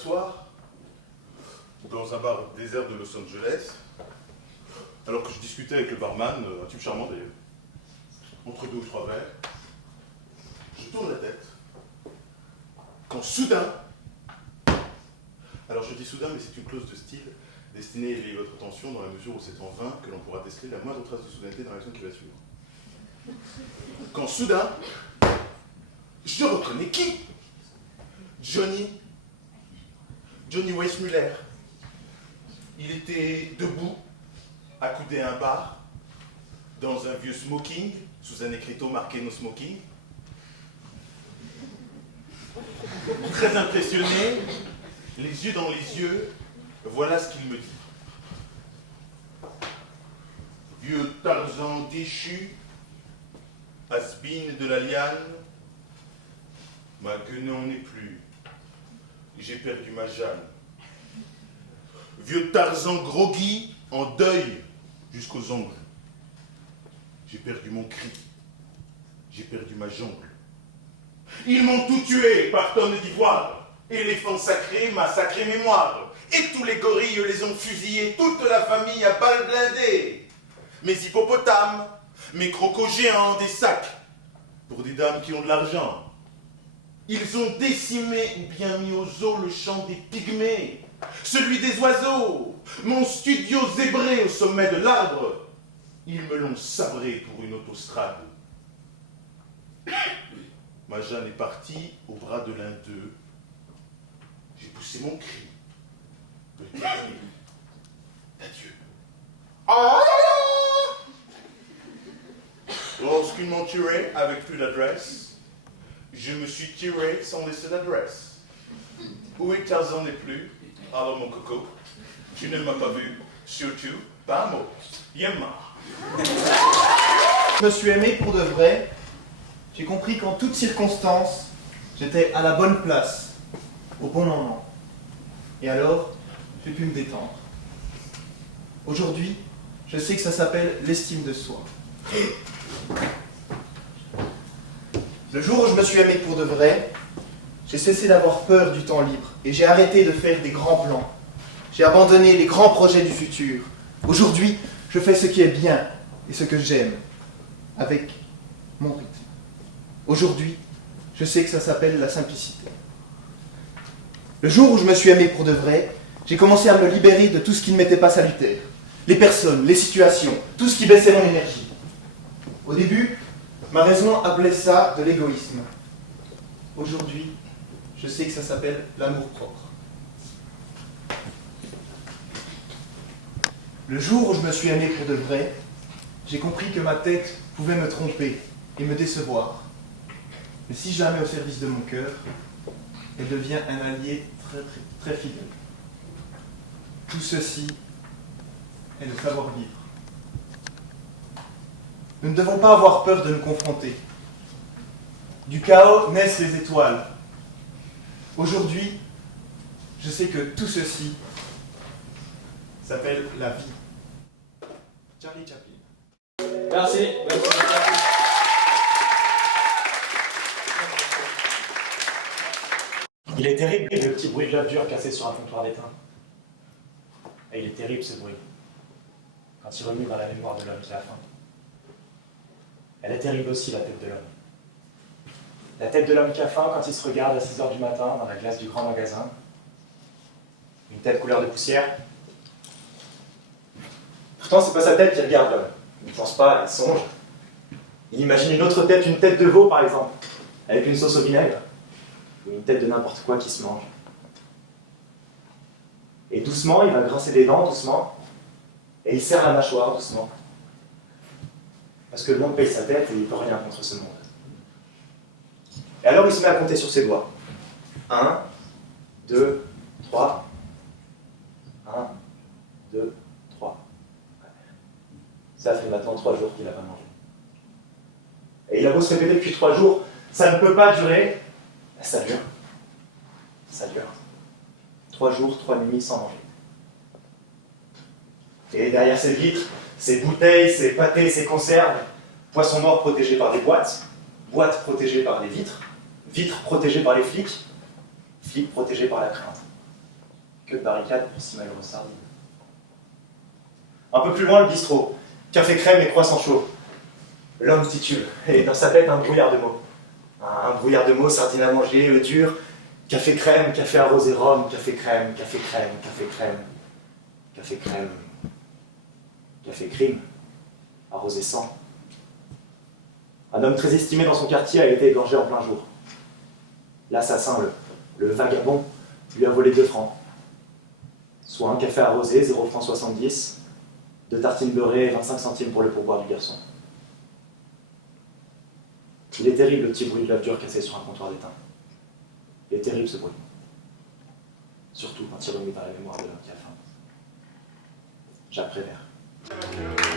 soir, dans un bar désert de Los Angeles, alors que je discutais avec le barman, un type charmant d'ailleurs, entre 2 ou 3 verres, je tourne la tête, quand soudain, alors je dis soudain, mais c'est une clause de style destinée à éveiller votre attention dans la mesure où c'est en vain que l'on pourra déceler la moindre trace de soudaineté dans l'action qui va suivre. Quand soudain, je reconnais qui? Johnny Weissmuller. Il était debout, accoudé à un bar, dans un vieux smoking, sous un écriteau marqué No Smoking. Très impressionné, les yeux dans les yeux, voilà ce qu'il me dit. Vieux Tarzan déchu, has-been de la liane, ma gueule n'en est plus, j'ai perdu ma Jeanne. Vieux Tarzan groggy, en deuil jusqu'aux ongles. J'ai perdu mon cri, j'ai perdu ma jongle. Ils m'ont tout tué par tonnes d'ivoire. Éléphants sacrés, ma sacrée mémoire. Et tous les gorilles les ont fusillés, toute la famille à balles blindées. Mes hippopotames, mes crocos géants, des sacs, pour des dames qui ont de l'argent. Ils ont décimé ou bien mis au zoo le chant des pygmées, celui des oiseaux, mon studio zébré au sommet de l'arbre. Ils me l'ont sabré pour une autostrade. Ma Jeanne est partie au bras de l'un d'eux. J'ai poussé mon cri. Le dernier d'adieu. Lorsqu'ils m'ont tiré avec plus d'adresse, je me suis tiré sans laisser d'adresse. Où est Tarzan n'est plus? Alors mon coco, tu ne m'as pas vu, surtout pas un mot. Yemma. Je me suis aimé pour de vrai. J'ai compris qu'en toutes circonstances, j'étais à la bonne place, au bon moment. Et alors, j'ai pu me détendre. Aujourd'hui, je sais que ça s'appelle l'estime de soi. Le jour où je me suis aimé pour de vrai, j'ai cessé d'avoir peur du temps libre et j'ai arrêté de faire des grands plans. J'ai abandonné les grands projets du futur. Aujourd'hui, je fais ce qui est bien et ce que j'aime, avec mon rythme. Aujourd'hui, je sais que ça s'appelle la simplicité. Le jour où je me suis aimé pour de vrai, j'ai commencé à me libérer de tout ce qui ne m'était pas salutaire. Les personnes, les situations, tout ce qui baissait mon énergie. Au début, ma raison appelait ça de l'égoïsme. Aujourd'hui, je sais que ça s'appelle l'amour-propre. Le jour où je me suis aimé pour de vrai, j'ai compris que ma tête pouvait me tromper et me décevoir. Mais si je la mets au service de mon cœur, elle devient un allié très fidèle. Tout ceci est le savoir-vivre. Nous ne devons pas avoir peur de nous confronter. Du chaos naissent les étoiles. Aujourd'hui, je sais que tout ceci s'appelle la vie. Charlie Chaplin. Merci. Il est terrible le petit bruit de l'œuf dur cassé sur un comptoir d'étain. Et il est terrible ce bruit, quand il remue dans la mémoire de l'homme qui a faim. Elle est terrible aussi la tête de l'homme. La tête de l'homme qui a faim quand il se regarde à 6 h du matin dans la glace du grand magasin. Une tête couleur de poussière. Pourtant c'est pas sa tête qui regarde l'homme. Il ne pense pas, il songe. Il imagine une autre tête, une tête de veau par exemple, avec une sauce au vinaigre. Ou une tête de n'importe quoi qui se mange. Et doucement, il va grincer des dents, doucement, et il serre la mâchoire, doucement. Parce que le monde paye sa tête et il ne peut rien contre ce monde. Et alors il se met à compter sur ses doigts. 1, 2, 3. 1, 2, 3. Ça fait maintenant 3 jours qu'il n'a pas mangé. Et il a beau se répéter depuis 3 jours, ça ne peut pas durer. Ça dure. Ça dure. 3 jours, 3 nuits sans manger. Et derrière ces vitres, ces bouteilles, ces pâtés, ces conserves, poissons morts protégés par des boîtes, protégées par des vitres, vitres protégées par les flics, flics protégés par la crainte. Que de barricades pour si malheureuses sardines. Un peu plus loin, le bistrot. Café crème et croissant chaud. L'homme titube, et dans sa tête, un brouillard de mots. Un brouillard de mots, sardines à manger, œufs durs, café crème, café arrosé rhum, café crème, café crème, café crème, café crème, café crime, arrosé sang. Un homme très estimé dans son quartier a été égorgé en plein jour. L'assassin, le vagabond, lui a volé 2 francs. Soit un café arrosé, 0 francs 70, 2 tartines beurrées et 25 centimes pour le pourboire du garçon. Il est terrible le petit bruit de lave dure cassé sur un comptoir d'étain. Il est terrible ce bruit. Surtout quand il remet par la mémoire de l'homme qui a faim. Jacques Prévert.